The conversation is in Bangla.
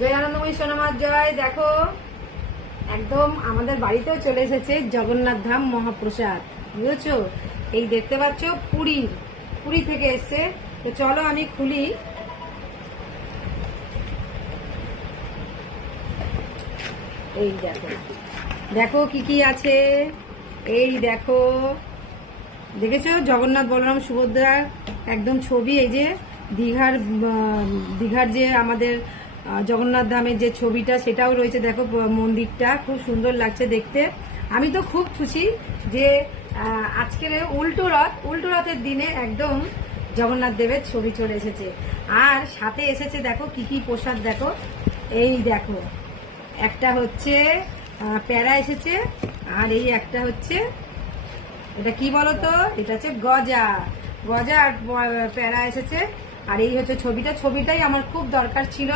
জয় আনন্দময়ী সোনামার জয়। দেখো একদম আমাদের বাড়িতেও চলে এসেছে জগন্নাথ ধাম মহাপ্রসাদ, বুঝেছো? এই দেখতে পাচ্ছ পুরী থেকে এসছে। তো চলো আমি খুলি। এই দেখো দেখো কি কি আছে। এই দেখো, দেখেছো জগন্নাথ বলরাম সুভদ্রা একদম ছবি। এই যে দীঘার যে আমাদের জগন্নাথ ধামের যে ছবিটা সেটাও রয়েছে। দেখো মন্দিরটা খুব সুন্দর লাগছে দেখতে। আমি তো খুব খুশি যে আজকের উল্টো রথের দিনে একদম জগন্নাথ দেবের ছবি চলে এসেছে। আর সাথে এসেছে দেখো কি কি প্রসাদ। দেখো এই দেখো, একটা হচ্ছে প্যারা এসেছে, আর এই একটা হচ্ছে, এটা কি বলতো, এটা হচ্ছে গজা আর প্যারা এসেছে। আর এই হচ্ছে ছবিটাই আমার খুব দরকার ছিল।